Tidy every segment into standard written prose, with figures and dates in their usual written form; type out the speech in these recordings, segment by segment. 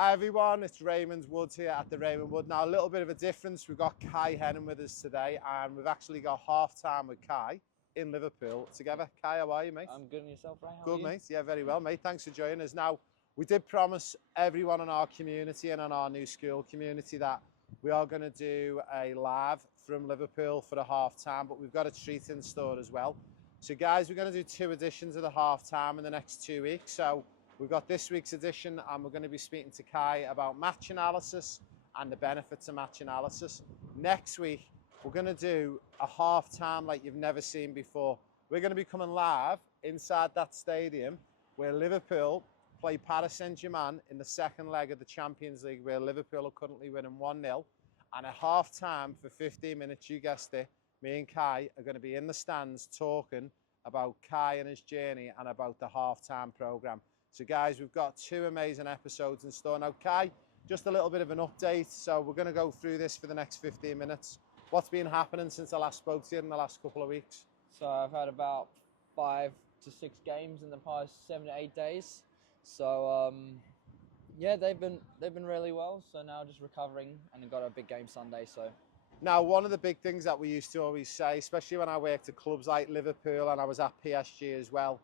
Hi everyone, it's Raymond Wood here at the Raymond Wood. Now a little bit of a difference, we've got Kai Hennon with us today and we've actually got half time with Kai in Liverpool together. Kai, how are you, mate? I'm good, and yourself, Ray? How are Good, you? mate. Yeah, very well, mate. Thanks for joining us. Now, we did promise everyone in our community and in our new school community that we are going to do a live from Liverpool for the half time, but we've got a treat in store as well. So guys, we're going to do 2 editions of the half time in the next 2 weeks. So we've got this week's edition and we're going to be speaking to Kai about match analysis and the benefits of match analysis. Next week, we're going to do a half time like you've never seen before. We're going to be coming live inside that stadium where Liverpool play Paris Saint-Germain in the second leg of the Champions League, where Liverpool are currently winning 1-0. And at half time for 15 minutes, you guessed it, me and Kai are going to be in the stands talking about Kai and his journey and about the half-time programme. So guys, we've got 2 amazing episodes in store. Now Kai, just a little bit of an update. So we're going to go through this for the next 15 minutes. What's been happening since I last spoke to you in the last couple of weeks? So I've had about 5 to 6 games in the past 7 to 8 days. So yeah, they've been really well. So now just recovering, and I've got a big game Sunday. So now, one of the big things that we used to always say, especially when I worked at clubs like Liverpool and I was at PSG as well,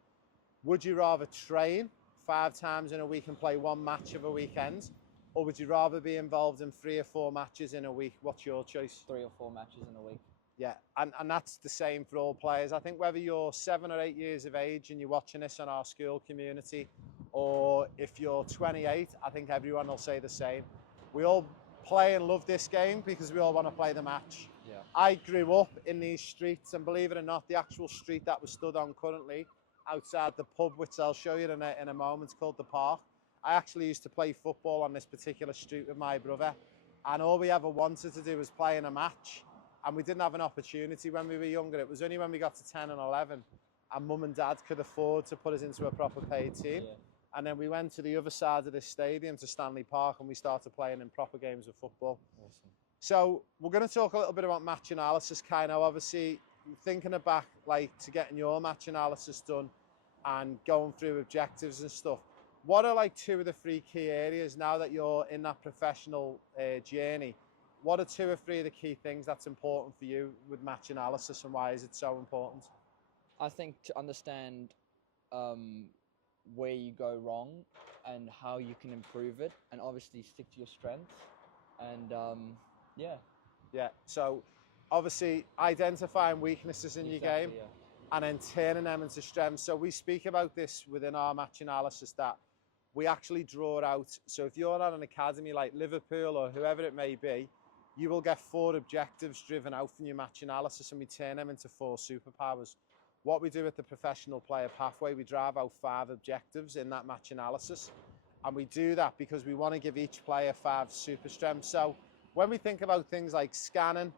would you rather train 5 times in a week and play 1 match of a weekend, or would you rather be involved in 3 or 4 matches in a week? What's your choice? 3 or 4 matches in a week. Yeah, and that's the same for all players. I think whether you're 7 or 8 years of age and you're watching this on our school community, or if you're 28, I think everyone will say the same. We all play and love this game because we all want to play the match. Yeah. I grew up in these streets, and believe it or not, the actual street that we're stood on currently, outside the pub, which I'll show you in a moment, called the Park. I actually used to play football on this particular street with my brother, and all we ever wanted to do was play in a match. And we didn't have an opportunity when we were younger. It was only when we got to 10 and 11 and mum and dad could afford to put us into a proper paid team. Yeah. And then we went to the other side of this stadium, to Stanley Park, and we started playing in proper games of football. Awesome. So we're going to talk a little bit about match analysis, kind of. Obviously, thinking back like to getting your match analysis done and going through objectives and stuff. What are like 2 of the 3 key areas now that you're in that professional journey? What are 2 or 3 of the key things that's important for you with match analysis, and why is it so important? I think to understand where you go wrong and how you can improve it, and obviously stick to your strengths. And yeah. Yeah, so obviously identifying weaknesses in your game, Yeah. and then turning them into strengths. So we speak about this within our match analysis, that we actually draw it out. So if you're at an academy like Liverpool or whoever it may be, you will get 4 objectives driven out from your match analysis, and we turn them into 4 superpowers. What we do at the Professional Player Pathway, we drive out 5 objectives in that match analysis. And we do that because we want to give each player 5 super strengths. So when we think about things like scanning,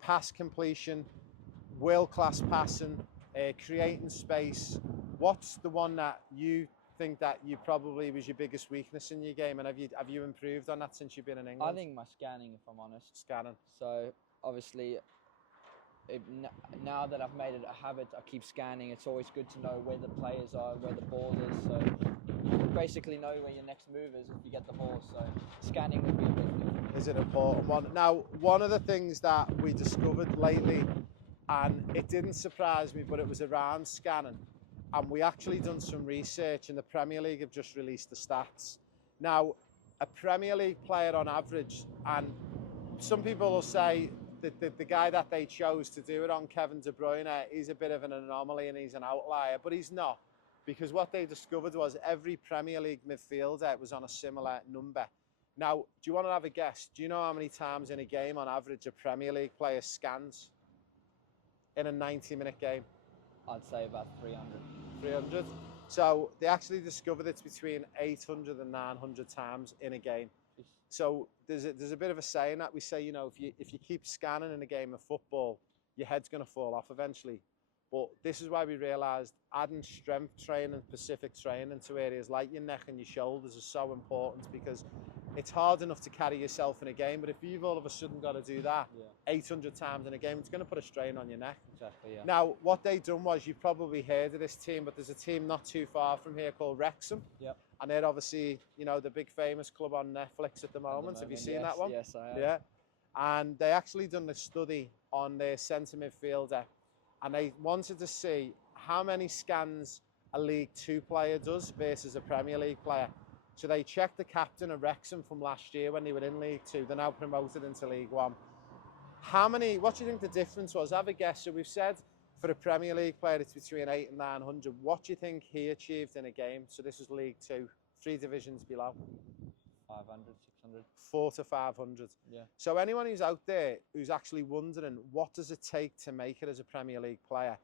pass completion, world-class passing, creating space, what's the one that you think that you probably was your biggest weakness in your game, and have you improved on that since you've been in England? I think my scanning, if I'm honest. Scanning. So obviously, now that I've made it a habit, I keep scanning. It's always good to know where the players are, where the ball is. So you basically know where your next move is if you get the ball. So scanning would be a big thing. Is an important one. Now, one of the things that we discovered lately, and it didn't surprise me, but it was around scanning. And we actually done some research, and the Premier League have just released the stats. Now, a Premier League player on average, and some people will say that the guy that they chose to do it on, Kevin De Bruyne, he's a bit of an anomaly and he's an outlier, but he's not. Because what they discovered was every Premier League midfielder was on a similar number. Now, do you want to have a guess? Do you know how many times in a game on average a Premier League player scans in a 90-minute game? I'd say about 300. 300. So they actually discovered it's between 800 and 900 times in a game. So there's a bit of a saying that we say, you know, if you keep scanning in a game of football, your head's going to fall off eventually. But this is why we realised adding strength training, specific training to areas like your neck and your shoulders is so important, because it's hard enough to carry yourself in a game, but if you've all of a sudden got to do that 800 times in a game, it's going to put a strain on your neck. Exactly, yeah. Now, what they done was, you've probably heard of this team, but there's a team not too far from here called Wrexham. Yep. And they're obviously, you know, the big famous club on Netflix at the moment. Have you seen that one? Yes, I have. Yeah. And they actually done a study on their centre midfielder, and they wanted to see how many scans a League Two player does versus a Premier League player. So they checked the captain of Wrexham from last year when they were in League Two. They're now promoted into League One. What do you think the difference was? Have a guess. So we've said for a Premier League player it's between 800 and 900. What do you think he achieved in a game? So this is League Two, 3 divisions below. 500, 600. 400 to 500. Yeah. So anyone who's out there who's actually wondering what does it take to make it as a Premier League player,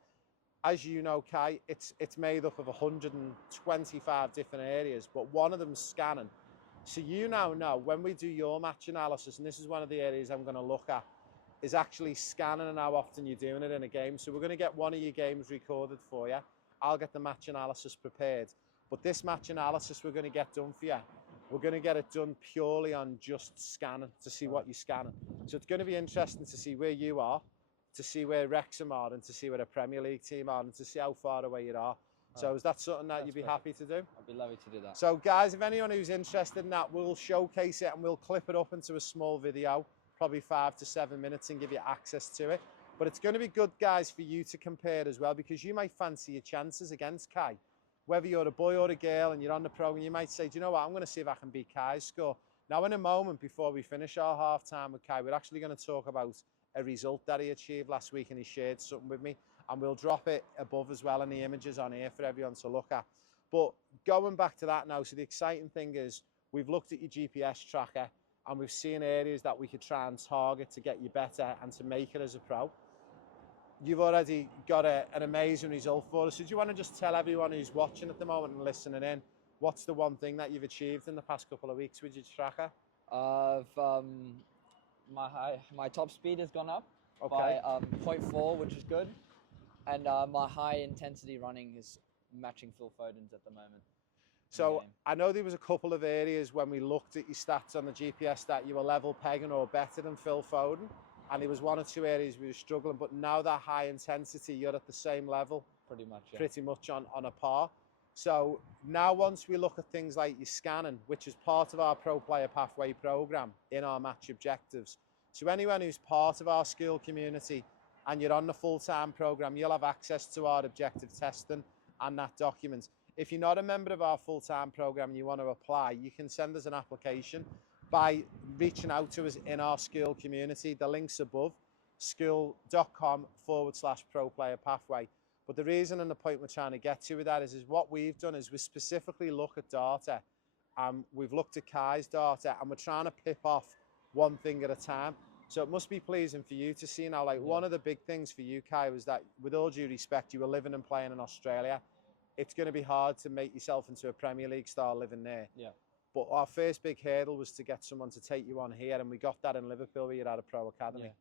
as you know, Kai, it's made up of 125 different areas, but one of them's scanning. So you now know, when we do your match analysis, and this is one of the areas I'm going to look at, is actually scanning and how often you're doing it in a game. So we're going to get one of your games recorded for you. I'll get the match analysis prepared. But this match analysis we're going to get done for you, we're going to get it done purely on just scanning, to see what you're scanning. So it's going to be interesting to see where you are, to see where Wrexham are, and to see where a Premier League team are, and to see how far away you are. So is that something that you'd be happy to do? I'd be lovely to do that. So guys, if anyone who's interested in that, we'll showcase it and we'll clip it up into a small video, probably 5 to 7 minutes, and give you access to it. But it's going to be good, guys, for you to compare as well, because you might fancy your chances against Kai. Whether you're a boy or a girl and you're on the program, you might say, do you know what, I'm going to see if I can beat Kai's score. Now, in a moment, before we finish our half-time with Kai, we're actually going to talk about a result that he achieved last week, and he shared something with me, and we'll drop it above as well in the images on here for everyone to look at. But going back to that now, so the exciting thing is we've looked at your GPS tracker, and we've seen areas that we could try and target to get you better and to make it as a pro. You've already got an amazing result for us. So do you want to just tell everyone who's watching at the moment and listening in, what's the one thing that you've achieved in the past couple of weeks with your tracker? My top speed has gone up Okay. by 0.4, which is good. And my high intensity running is matching Phil Foden's at the moment. So I know there was a couple of areas when we looked at your stats on the GPS that you were level pegging or better than Phil Foden. And there was 1 or 2 areas we were struggling, but now that high intensity, you're at the same level. Pretty much, yeah. Pretty much on a par. So now once we look at things like your scanning, which is part of our Pro Player Pathway program in our match objectives. So anyone who's part of our school community and you're on the full-time program, you'll have access to our objective testing and that document. If you're not a member of our full-time program and you want to apply, you can send us an application by reaching out to us in our school community. The link's above, school.com/Pro Player Pathway. But the reason and the point we're trying to get to with that is what we've done is we specifically look at data. We've looked at Kai's data, and we're trying to pip off one thing at a time. So it must be pleasing for you to see now, like, one of the big things for you, Kai, was that, with all due respect, you were living and playing in Australia. It's going to be hard to make yourself into a Premier League star living there. Yeah. But our first big hurdle was to get someone to take you on here, and we got that in Liverpool where you're at a pro academy. Yeah.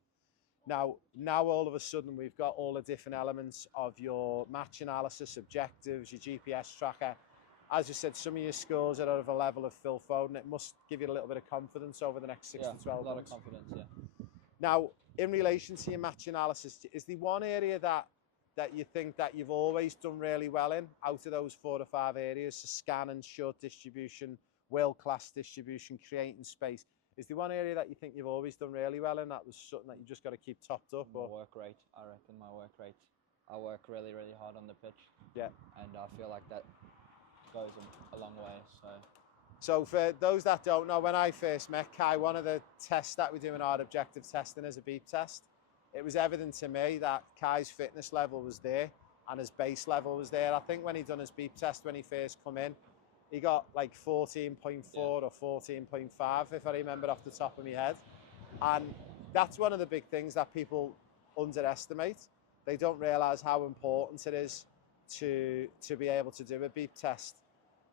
Now all of a sudden we've got all the different elements of your match analysis, objectives, your GPS tracker. As you said, some of your scores are of a level of Phil Foden. It must give you a little bit of confidence over the next 6 to 12 months. A lot of confidence, yeah. Now, in relation to your match analysis, is there one area that you think that you've always done really well in out of those 4 or 5 areas? So scanning, short distribution, world-class distribution, creating space. Is there one area that you think you've always done really well in, that was something that you just got to keep topped up? My work rate, I reckon my work rate. I work really, really hard on the pitch. Yeah. And I feel like that goes a long way, So for those that don't know, when I first met Kai, one of the tests that we do in our objective testing is a beep test. It was evident to me that Kai's fitness level was there and his base level was there. I think when he done his beep test when he first come in, he got like 14.4 or 14.5, if I remember off the top of my head. And that's one of the big things that people underestimate. They don't realise how important it is to be able to do a beep test.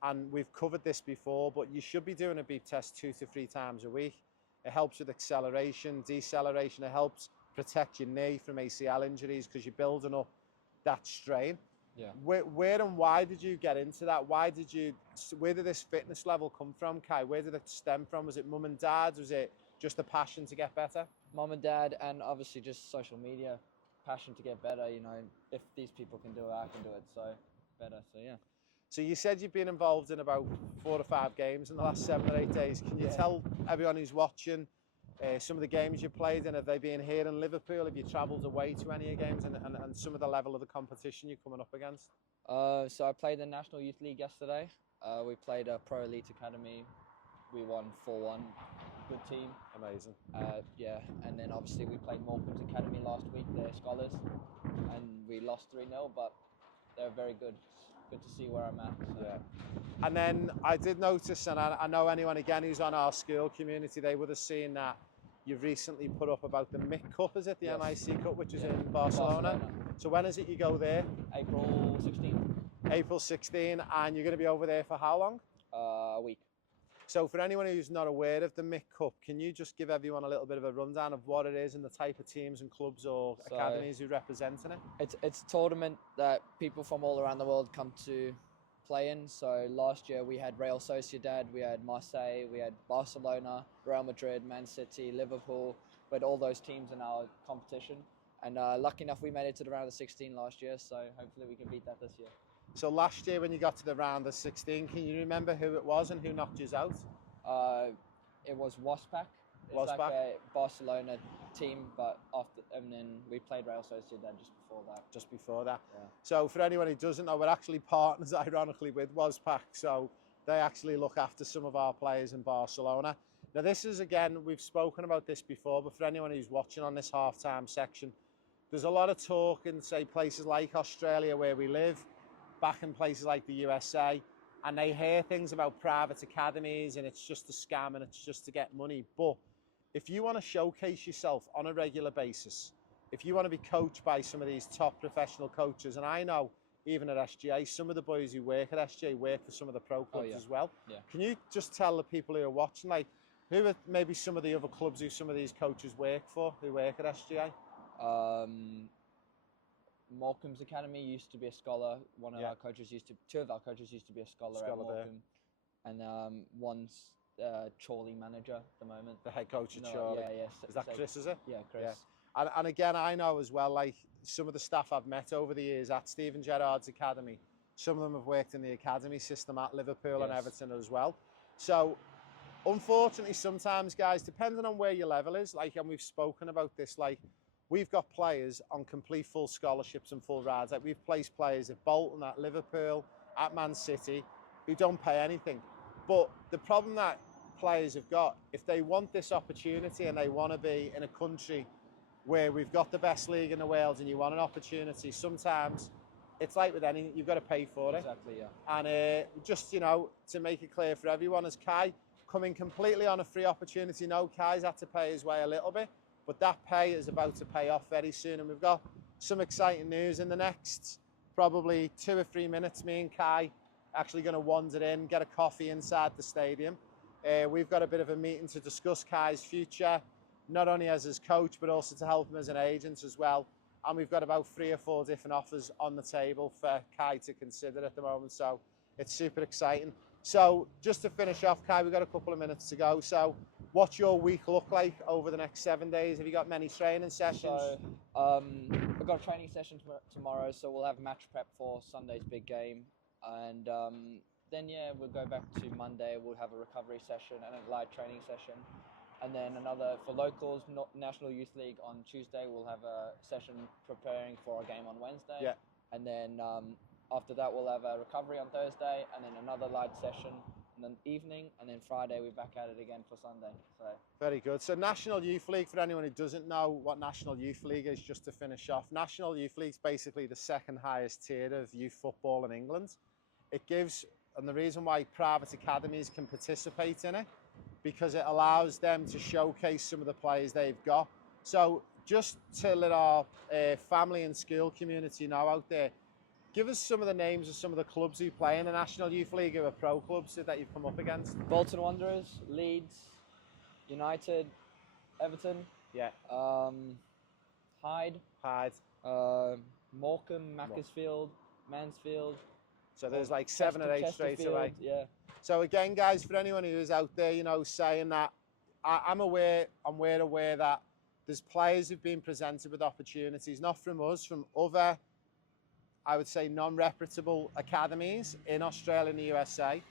And we've covered this before, but you should be doing a beep test 2 to 3 times a week. It helps with acceleration, deceleration. It helps protect your knee from ACL injuries because you're building up that strain. Yeah. Where and why did you get into that? Where did this fitness level come from, Kai? Where did it stem from? Was it mum and dad? Was it just a passion to get better? Mom and dad, and obviously just social media, passion to get better. You know, if these people can do it, I can do it. So better. So yeah. So you said you've been involved in about 4 or 5 games in the last 7 or 8 days. Can you tell everyone who's watching some of the games you played in? Have they been here in Liverpool? Have you travelled away to any of your games, and some of the level of the competition you're coming up against? So I played the National Youth League yesterday. We played a Pro Elite Academy. We won 4-1. Good team. Amazing. Yeah, and then obviously we played Morecambe's Academy last week. They're scholars, and we lost 3-0, but they're very good. Good to see where I'm at. So. Yeah. And then I did notice, and I know anyone again who's on our school community, they would have seen that you've recently put up about the MIC Cup, is it? The MIC Cup, which is in Barcelona. So when is it you go there? April 16th. April 16, and you're going to be over there for how long? A week. So for anyone who's not aware of the MIC Cup, can you just give everyone a little bit of a rundown of what it is and the type of teams and clubs or academies who represent in it? It's a tournament that people from all around the world come to play in. So last year we had Real Sociedad, we had Marseille, we had Barcelona, Real Madrid, Man City, Liverpool. We had all those teams in our competition. And lucky enough, we made it to the round of 16 last year, so hopefully we can beat that this year. So last year when you got to the round of 16, can you remember who it was and who knocked you out? It was Waspak. It's Waspak? like a Barcelona team, but and then we played Real Sociedad just before that. Just before that. Yeah. So for anyone who doesn't know, we're actually partners, ironically, with Waspak. So they actually look after some of our players in Barcelona. Now this is, again, we've spoken about this before, but for anyone who's watching on this half-time section, there's a lot of talk in, say, places like Australia where we live, back in places like the USA, and they hear things about private academies and it's just a scam and it's just to get money. But if you want to showcase yourself on a regular basis, if you want to be coached by some of these top professional coaches, and I know even at SGA, some of the boys who work at SGA work for some of the pro clubs as well. Yeah. Can you just tell the people who are watching, like, who are maybe some of the other clubs who some of these coaches work for, who work at SGA? Morecambe's Academy used to be a scholar. Our coaches two of our coaches used to be a scholar at Morecambe, and one's Chorley manager at the moment. The head coach at Chorley. Yeah. Is that Chris? Is it? Yeah, Chris. Yeah. And again, I know as well, like some of the staff I've met over the years at Stephen Gerrard's academy. Some of them have worked in the academy system at Liverpool and Everton as well. So, unfortunately, sometimes, guys, depending on where your level is, like, and we've spoken about this, like, we've got players on complete full scholarships and full rides. Like, we've placed players at Bolton, at Liverpool, at Man City, who don't pay anything. But the problem that players have got, if they want this opportunity and they want to be in a country where we've got the best league in the world and you want an opportunity, sometimes it's like with anything, you've got to pay for it. Exactly, yeah. And just, you know, to make it clear for everyone, as Kai coming completely on a free opportunity, no, Kai's had to pay his way a little bit, but that pay is about to pay off very soon. And we've got some exciting news in the next probably 2 or 3 minutes. Me and Kai actually going to wander in, get a coffee inside the stadium. We've got a bit of a meeting to discuss Kai's future, not only as his coach, but also to help him as an agent as well. And we've got about 3 or 4 different offers on the table for Kai to consider at the moment. So it's super exciting. So just to finish off, Kai, we've got a couple of minutes to go. So what's your week look like over the next 7 days? Have you got many training sessions? So we've got a training session tomorrow, so we'll have match prep for Sunday's big game. And then, we'll go back to Monday. We'll have a recovery session and a light training session. And then another for locals, National Youth League on Tuesday. We'll have a session preparing for a game on Wednesday. Yeah. And then after that, we'll have a recovery on Thursday, and then another light session in the evening, and then Friday we're back at it again for Sunday. So very good. So National Youth League, for anyone who doesn't know what National Youth League is, just to finish off, National Youth League is basically the second highest tier of youth football in England. It gives, and the reason why private academies can participate in it, because it allows them to showcase some of the players they've got. So just to let our family and school community know out there, give us some of the names of some of the clubs who play in the National Youth League who are pro clubs that you've come up against. Bolton Wanderers, Leeds, United, Everton. Yeah. Hyde. Morecambe, Macclesfield, Mansfield. So there's like 7 or 8 straight away. Yeah. So again, guys, for anyone who is out there, you know, saying that, we're aware that there's players who've been presented with opportunities, not from us, from other, I would say, non-reputable academies in Australia and the USA,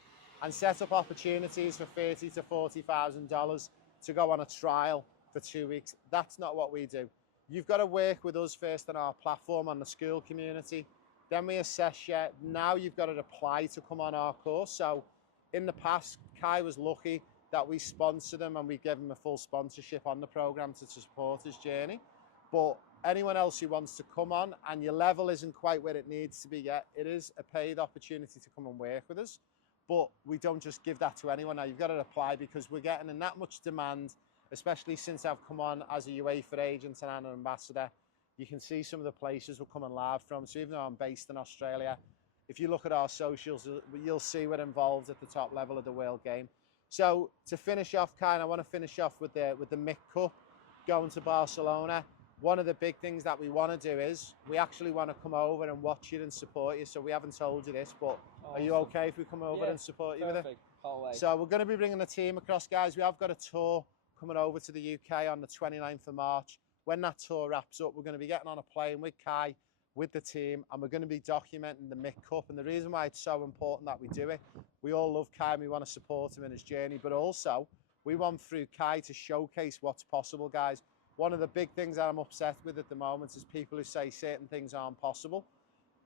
and set up opportunities for $30,000 to $40,000 to go on a trial for 2 weeks. That's not what we do. You've got to work with us first on our platform, on the school community. Then we assess you. Now you've got to apply to come on our course. So in the past, Kai was lucky that we sponsored him and we gave him a full sponsorship on the program to support his journey. But anyone else who wants to come on and your level isn't quite where it needs to be yet, it is a paid opportunity to come and work with us. But we don't just give that to anyone. Now you've got to apply, because we're getting in that much demand, especially since I've come on as a UEFA agent and an ambassador. You can see some of the places we're coming live from. So even though I'm based in Australia, if you look at our socials, you'll see we're involved at the top level of the world game. So to finish off, Kai, I want to finish off with the Mick Cup going to Barcelona. One of the big things that we want to do is we actually want to come over and watch you and support you. So we haven't told you this, but Awesome. Are you okay if we come over and support you with it? Can't wait. So we're going to be bringing the team across, guys. We have got a tour coming over to the UK on the 29th of March. When that tour wraps up, we're going to be getting on a plane with Kai, with the team, and we're going to be documenting the Mick Cup. And the reason why it's so important that we do it, we all love Kai and we want to support him in his journey, but also we want through Kai to showcase what's possible, guys. One of the big things that I'm upset with at the moment is people who say certain things aren't possible.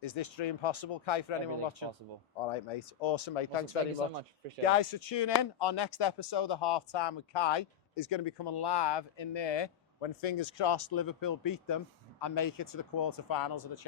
Is this dream possible, Kai, for anyone watching? Possible. All right, mate. Awesome, mate. Awesome. Thanks very Thank you so much. Appreciate guys, so tune in. Our next episode of Halftime with Kai is going to be coming live in there when, fingers crossed, Liverpool beat them and make it to the quarterfinals of the Champions League.